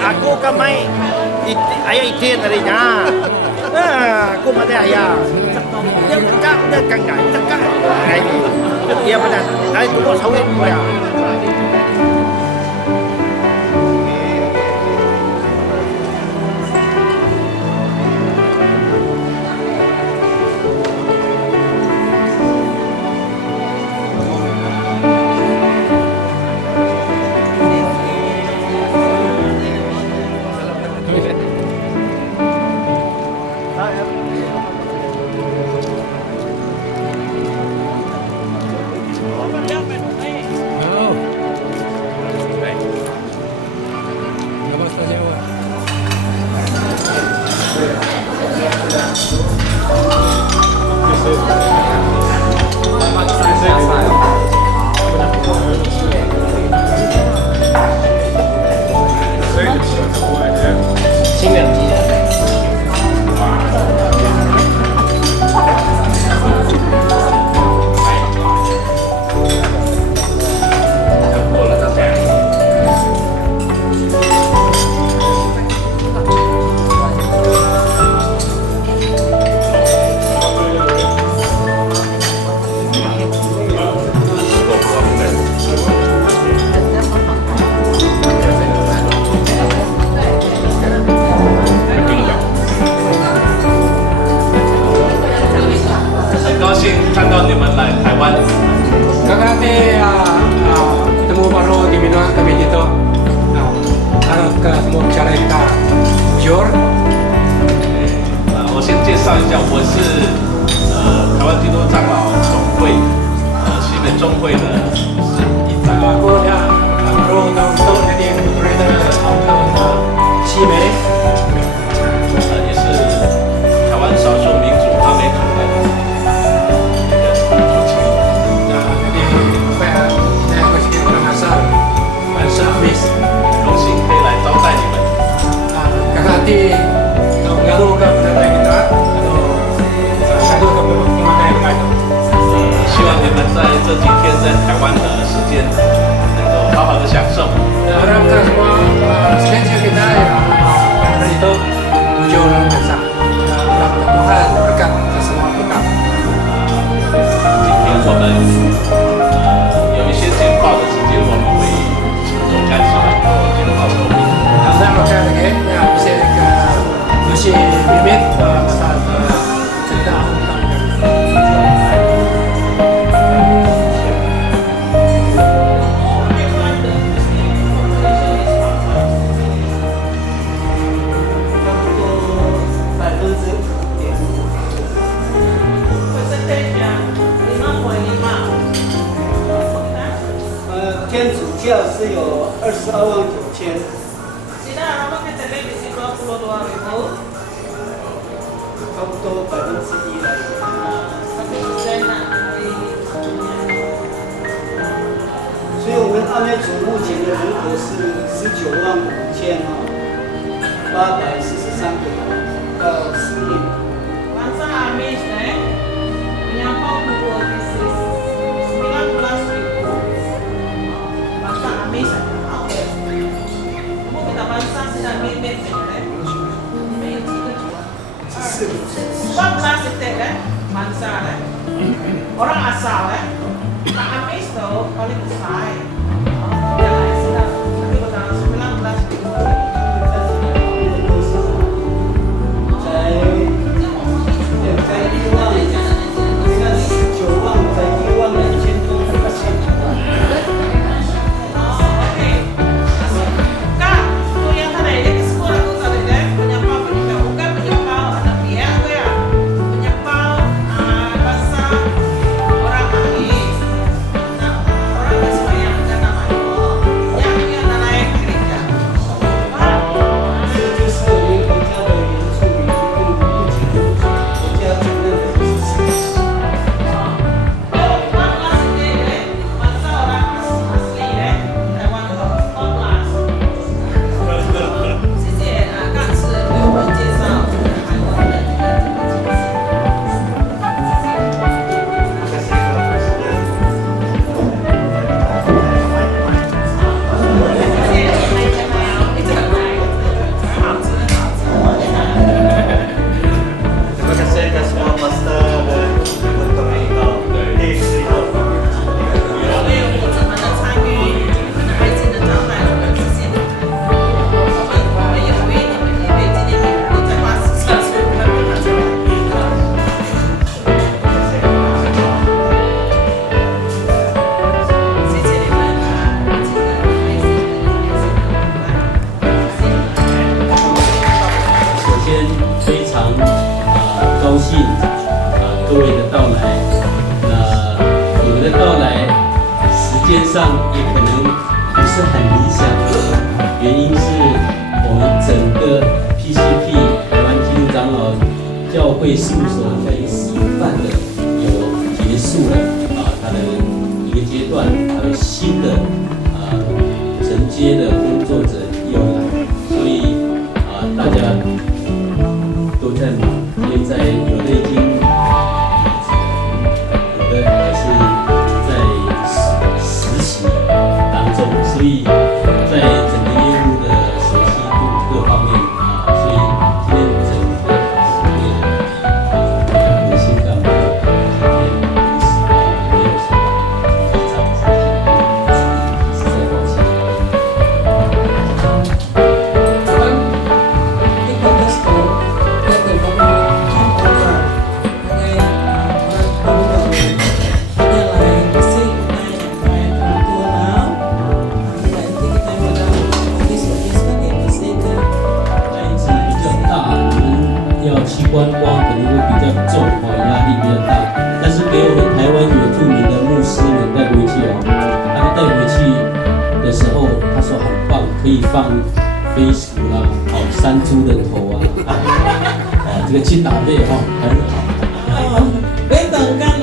aku kan main ayah itin tadi nya. Aku mati ayah. Dia cakap dia cakap. Dia benar. Dari tu sawit ya. Orang 上也可能不是很理想，原因是我们整个 PCP 台湾基督长老教会事务所在示范的有结束了它的一个阶段，还有新的承接的工作者又来，所以大家都在忙，现在有的已经。所以在整个业务的熟悉度各方面所以今天整个核心干部今天没有说非常实在抱歉。观光可能会比较重压力比较大，但是给我们台湾原住民的牧师们带回去他们带回去的时候，他说很棒，可以放飞鼠啦，山猪的头这个金打背很好。Bentang kan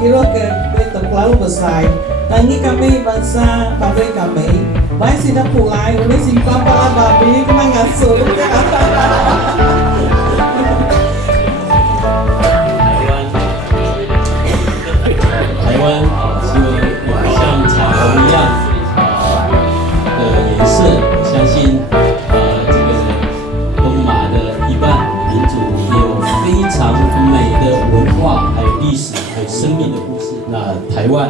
kira ke bentang lalu besar. Tangi kami bangsa pabrik kami. Baik sudah pulai, oleh simpang pala babi kena ngasuh. 台湾希望有像彩虹一样的颜色，我相信这个东马的一半民族也有非常美的文化，还有历史，还有生命的故事。那台湾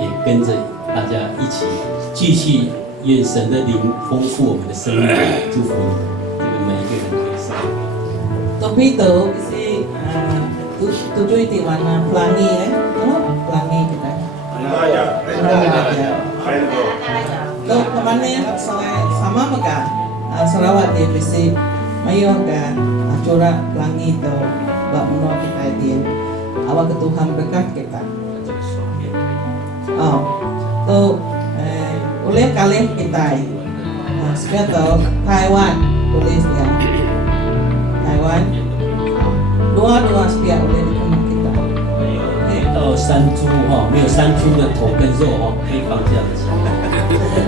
也跟着大家一起继续，愿神的灵丰富我们的生命，祝福你们每一个人可以生命。Tapi itu isi tujuh itu warna pelangi pelangi kita. Tuh kemana sama maka Sarawak di bisi mayo ka curah pelangi itu bak menua kita dia awak ke Tuhan berkat kita. Tuh oleh kalian kita supaya tahu Taiwan tulis ya Taiwan dua supaya oleh di rumah kita. 到山猪没有山猪的头跟肉可以放这样子。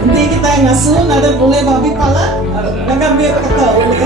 Nanti kita ngasuh ada boleh babi pala, maka biar kata boleh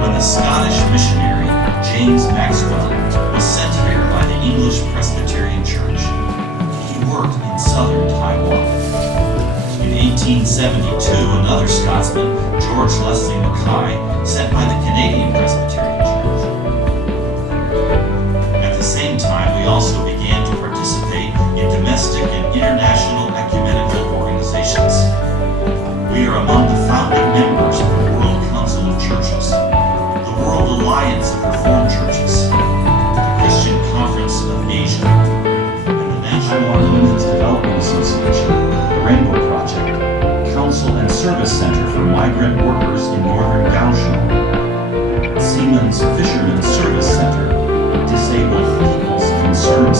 When the Scottish missionary James Maxwell was sent here by the English Presbyterian Church, he worked in southern Taiwan. In 1872, another Scotsman, George Leslie Mackay, sent by the Canadian Presbyterian Church. At the same time, we also began to participate in domestic and international ecumenical organizations. We are among the founding members of the World Council of Churches, the World Alliance of Reformed Churches, the Christian Conference of Asia, and the National Women's Development Association, the Rainbow Project, Council and Service Center for Migrant Workers in Northern Kaohsiung, Siemens Fishermen's Service Center, Disabled People's Concerned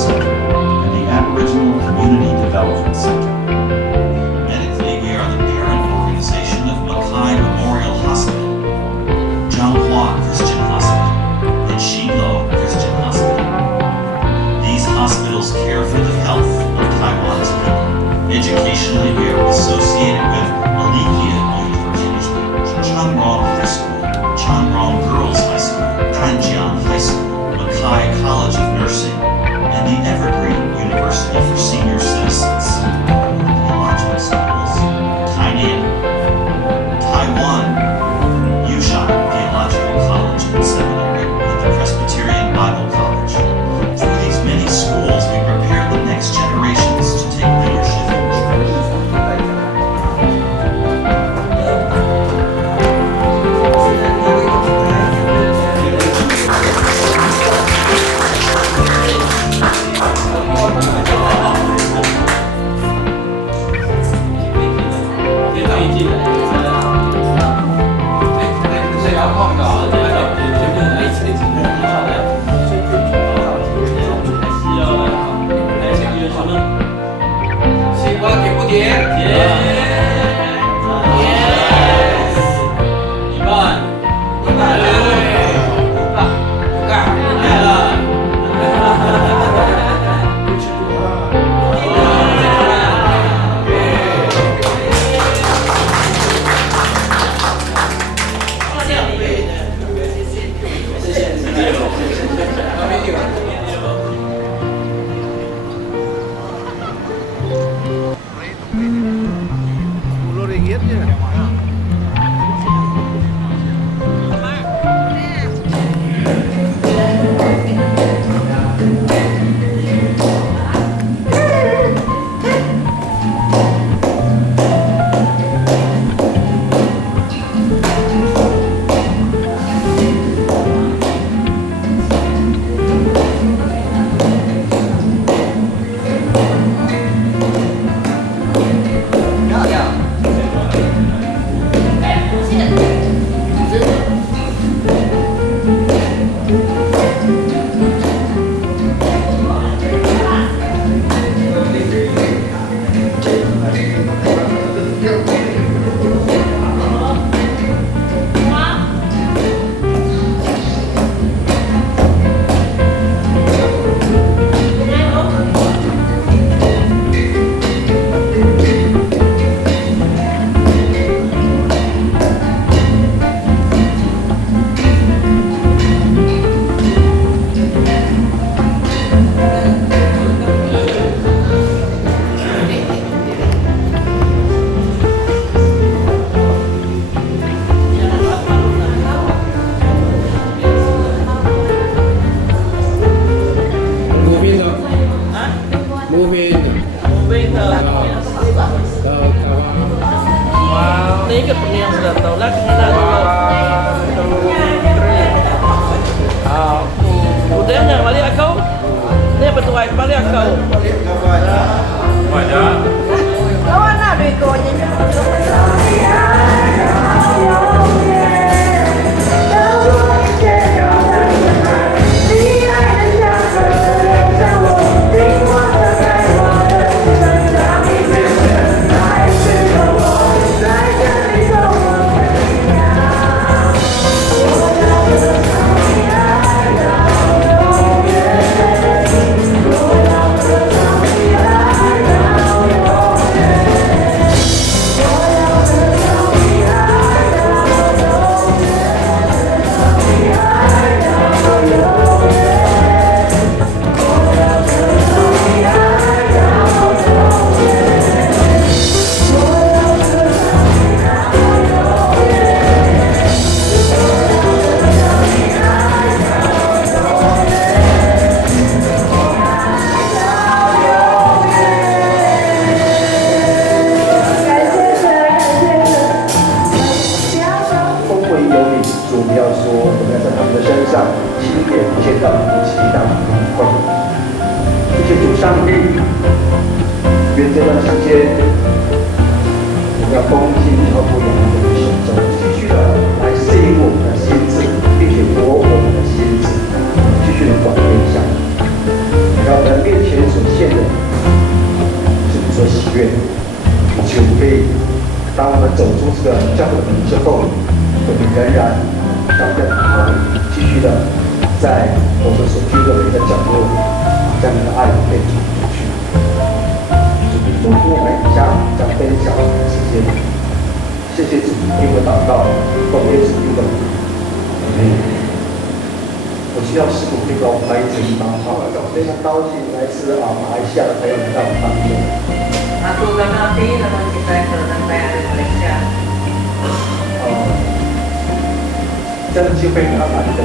这样的机会比较难得。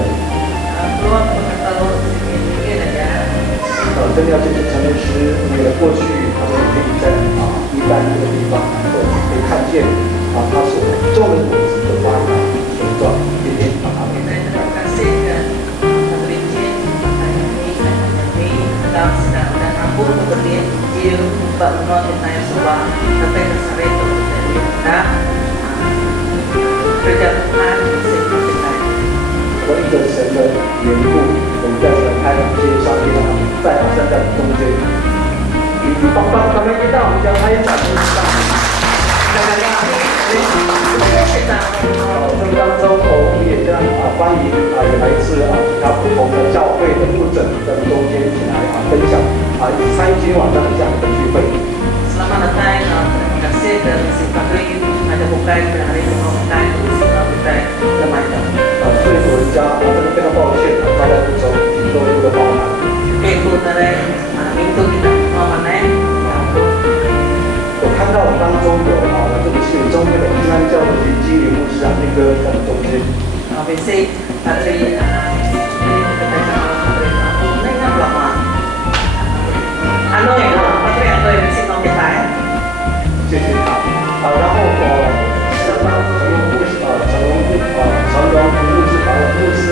真的要谢谢陈律师，因为过去他们可以在一般这个地方可以看见他所种的果子的发芽茁壮，天天把它们我一个神的缘故，我们在这开两些商店啊，在好像在中间。你帮他们知道，我们将开展的上。这当中我们也将欢迎也来自其他不同的教会的牧者在中间一起来分享参与今天晚上的这样的聚会。Selamat datang, terima kasih dan simpati ada bukan dari pemerintah Islam kita remaja. 所以主人家真的非常抱歉，招待不周，请多多的包涵。Ikut dari minggu kita mau mana? 我看到我当中有这个是中间的平安教会经理牧师那个在中间。Basic dari ano ya, patri atau yang mesti nomor saya. 谢谢他。然后相当成龙牧师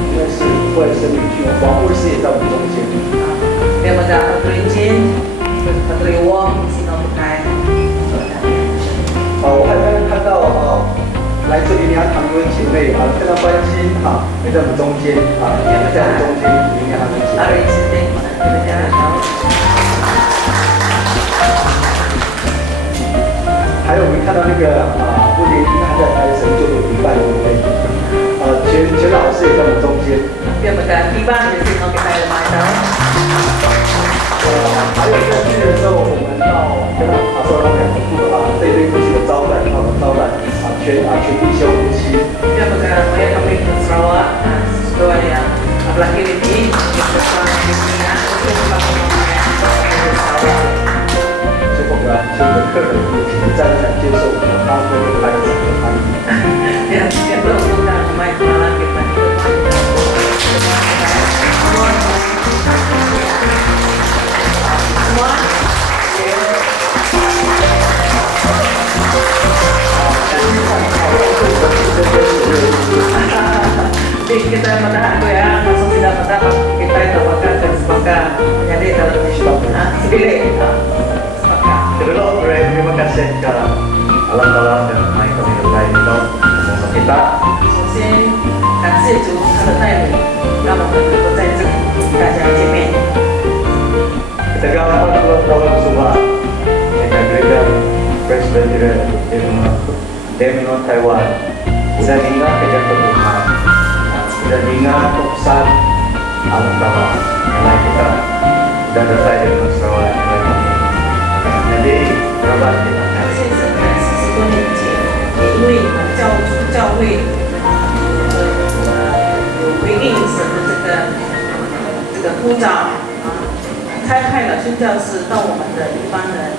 应该是为了生命去，王牧师也在我们中间。Dia mendapat izin, patri Wong mesti nomor saya. 我还看到来自于联堂一位姐妹非常关心也在我们中间也在我们中间联堂的姐妹。还有我们看到那个目前他在台神就有一半的位钱老师也在我们中间。还有在去的时候，我们到跟说到两部这对夫妻的招待，全弟兄夫妻。Dia berkata kami ke Sarawak, sesuai yang apalagi ini bersama dengan Sarawak. 最后呢，所有的客人也请站起来接受我们当中的来自的欢迎。Ya, kita berbuka baik malam kita. Kita mendapat ya, langsung tidak mendapat kita itu bakal sepakat. Taiwan. Udah ninga kerja kebutuhan, udah ninga tuksan alam bawah. Nilai kita udah selesai dengan Sarawak nilai kami. Jadi kerabat kita. 现在呢40多年前，也因为教会有回应神的这个呼召差派了宣教士到我们的一般的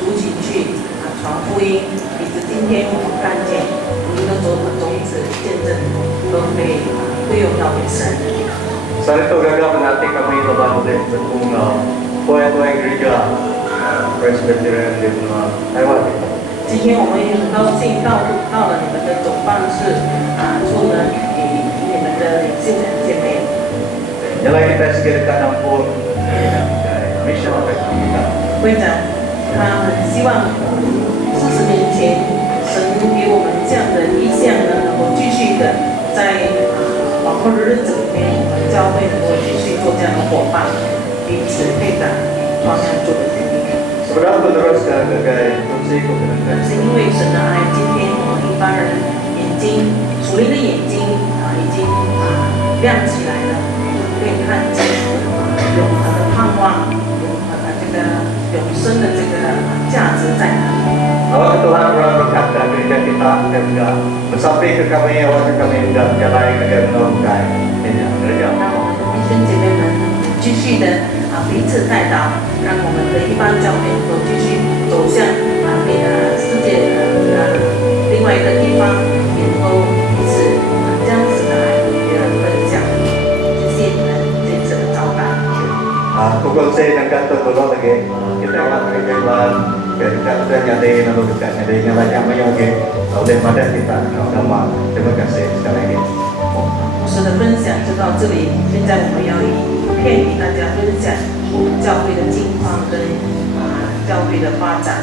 族群去传福音，以致今天我们看见我们的种子见证都被归用到给神。Saat itu gagal menaati kami lebat oleh mendukung poin-poin gereja Presbyterian di Taiwan. 今天我们也很高兴到了你们的总办事处呢，与你们的领袖姐妹。Nyala kita segera kampung mission apa kita. 会长他很希望40年前神给我们这样的意向呢，能够继续的在往后的日子里面，我们教会能够继续做这样的伙伴，彼此配搭，方向做的经历。 Sebenarnya meneruskan sebagai fungsi kebenaran. 是因为神的爱，今天我们一般人眼睛属灵的眼睛已经亮起来了，可以看见永恒的盼望，永恒的这个永生的这个价值在哪里。 Awak Tuhan telah berkata gereja kita dan juga sampai ke kami awak kami tidak jalan dengan menolongkai gereja. 让我们的弟兄姐妹们继续的彼此带导，让我们的一般教会能够继续走向世界的另外一个地方，也能够彼此将神的爱与别人分享。谢谢你们这次的招待。Pukul saya dan kantor tolong lagi kita akan berjalan kita sudah nyari lalu dekat nyari nyala nyamai oke oleh pada kita nama terima kasih sekali lagi. 牧师的分享就到这里，现在我们要以影片与大家分享我们教会的近况跟教会的发展。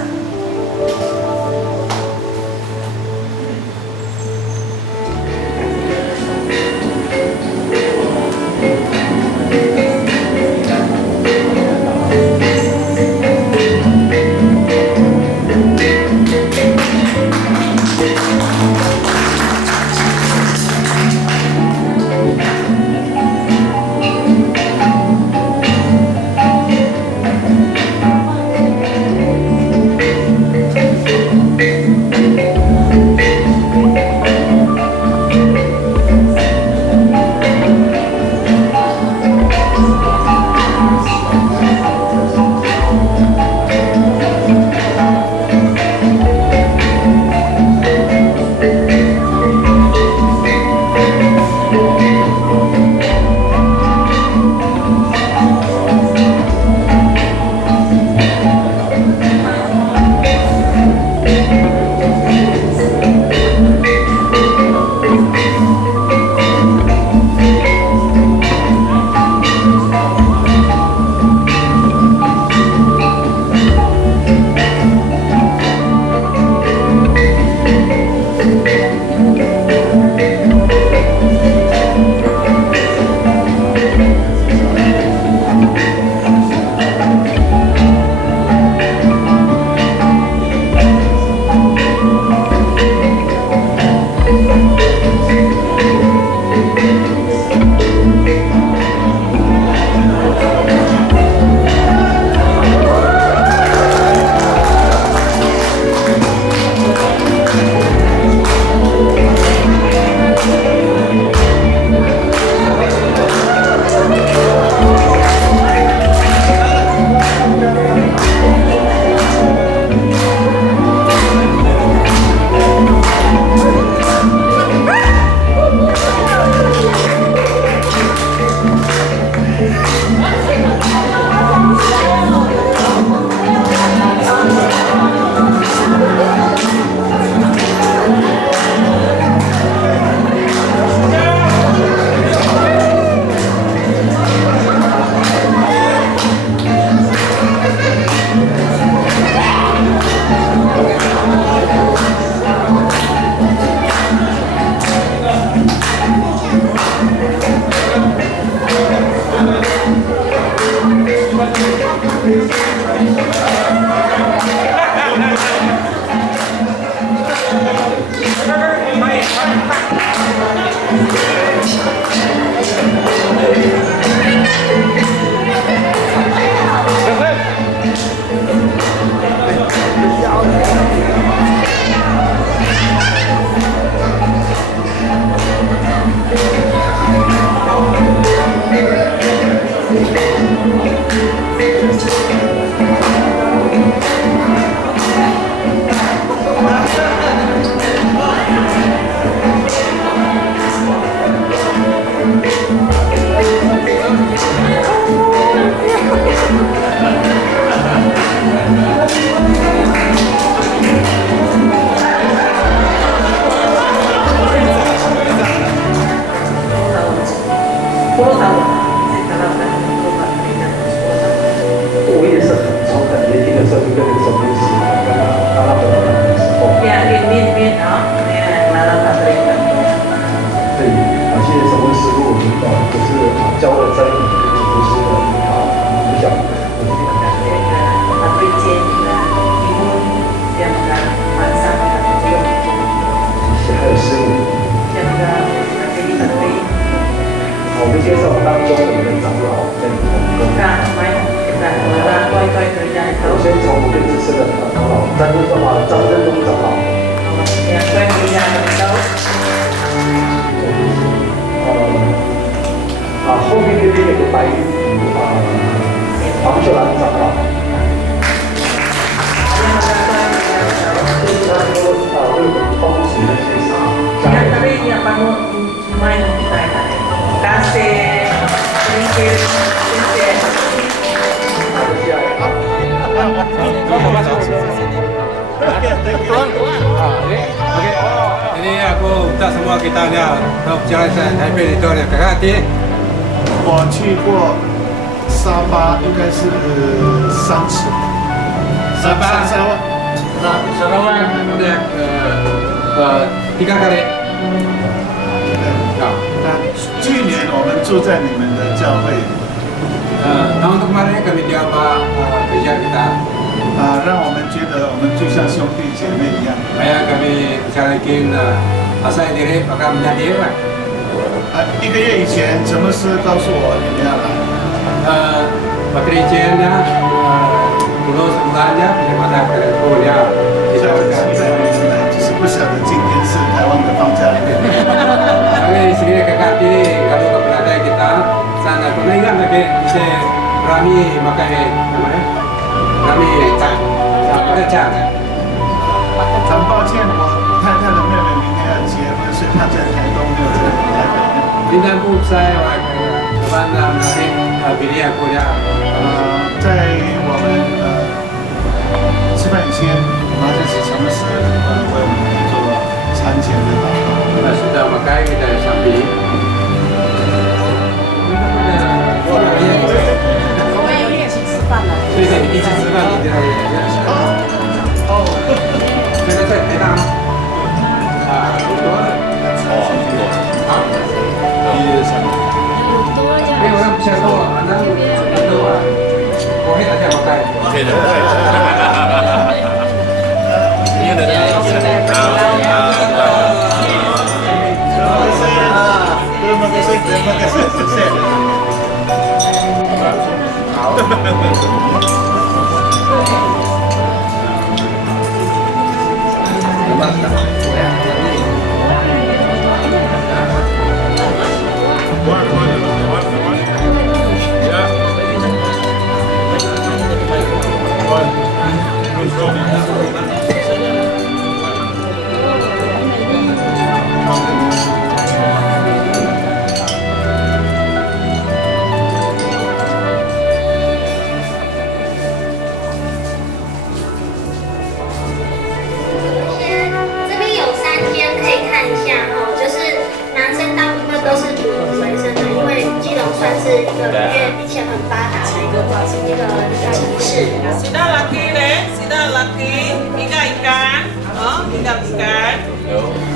Thank you. 我也是从很年轻的时候就跟着守护师，跟他拉本的时候。对，谢谢守护师傅就是教了真理跟守护师的不晓得。还有师母。好，我们介绍当中我们的长老跟同工。我先从我们资深的长老张真中长老。后面那边有个白玉黄秀兰长老。就是他说为我们帮助那些Ini aku minta semua kita lihat berjalan ke Taipei itu ada kakak hati. 我去过沙巴，应该是3次。沙巴3 kali. 去年我们住在你们的教会。Tahun kemarin kami diapa gereja kita. 让我们觉得我们就像兄弟姐妹一样。Supaya kami bisa lagi asal diri maka menjadi orang. 1个月以前，陈牧师告诉我你们要来。Pekerjaannya dulu sebenarnya pada kuliah. 期待你来，就是不晓得今天是台湾的放假。Kami di sini kakak hati kalau ke Belanda kita sana pernah ingat lagi bisa kami makai namanya kami kerja. 很抱歉，我太太的妹妹明天要结婚，所以她在台东没有在台北。 Bintang pun saya kapan nanti pilih aku ya. 在我们吃饭以前，马上是陈牧师为我们做餐前的祷告。Sudah makai kita sambil. 我们有一起吃饭了。对对，一起吃饭，你这样。现在在台大吗？很多的。好。没有人不想做，反正很多啊。我给大家makai。对的。你的。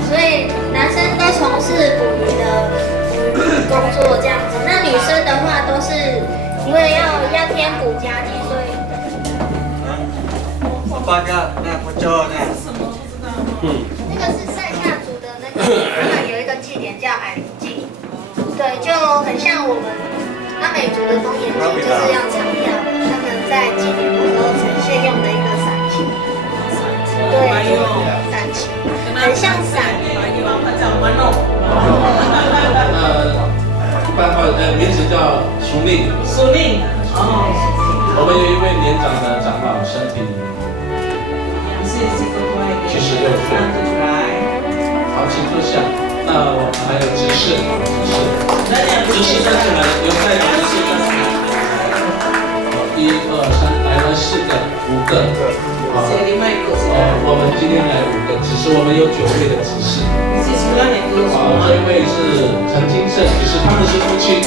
所以男生都从事捕鱼的工作这样子，那女生的话都是因为要添补家计，所以。那个是塞夏族的那个，他们有一个祭典叫矮灵祭，对，就很像我们阿美族的丰年祭，就是要唱跳的，他们在祭典的时候呈现用的一个伞旗，对，伞旗，很像伞。一般话名字叫属令。属令。哦。我们有一位年长的长老，身体76岁。好，请坐下。那我们还有执事，执事站起来，有代表执事站起来。1、2、3，来了4个、5个。我们今天来5个，只是我们有9位的执事。这一位是陈金胜，只是他们是夫妻。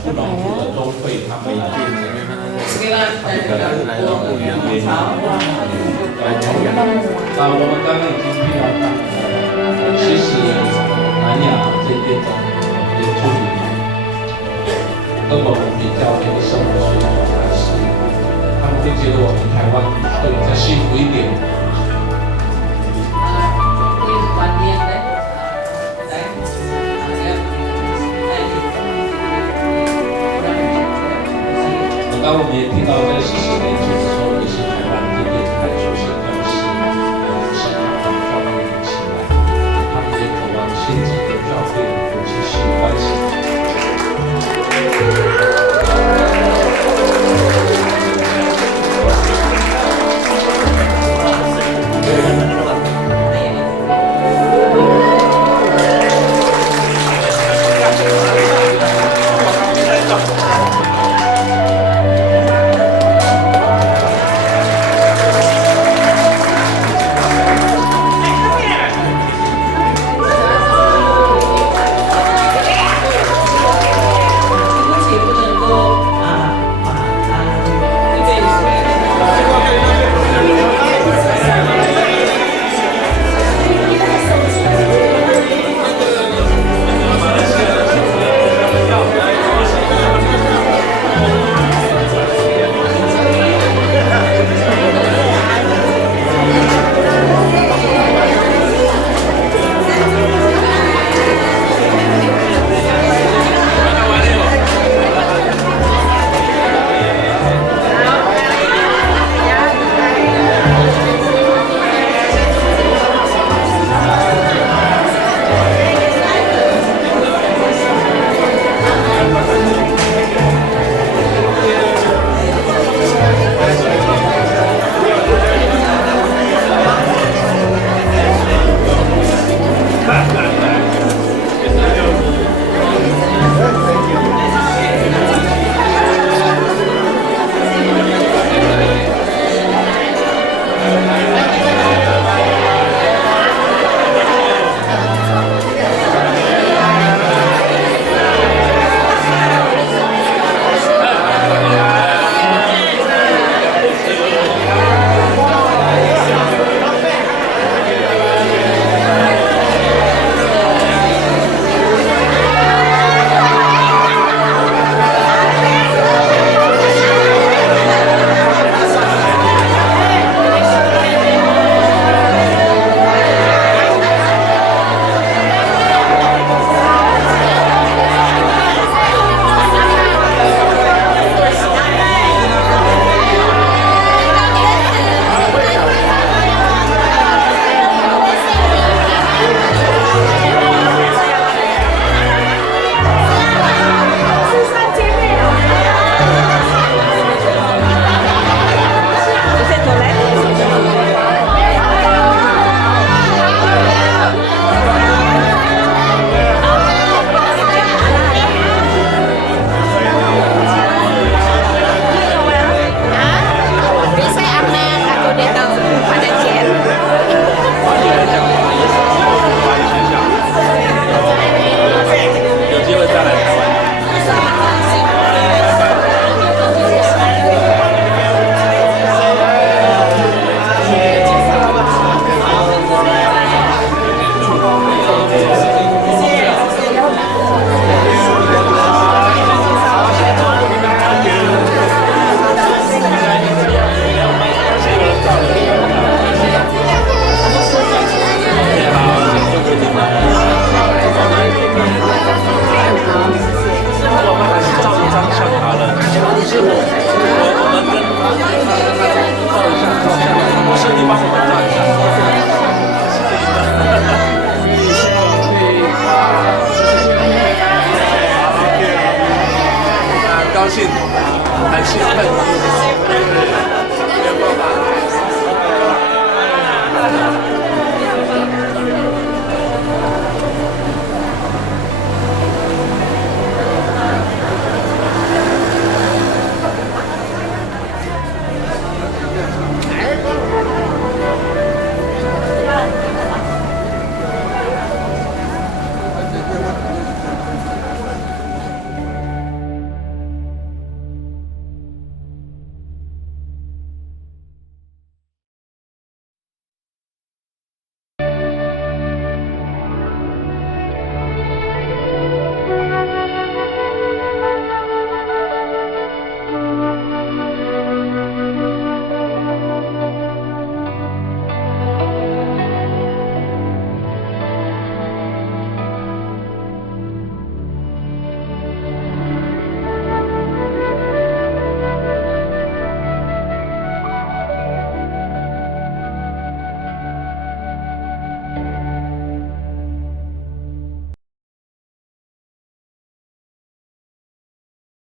布农族的东会，他们也变成那我们刚刚已经听到其实南亚这边的原住民跟我们比较的生活水准还是，他们会觉得我们台湾会比较幸福一点。刚刚我们也听到，在40年前的时候，也是台湾这边才出现教师，是教育起来，他们也渴望亲子的教会有些新关系。高兴，很兴奋。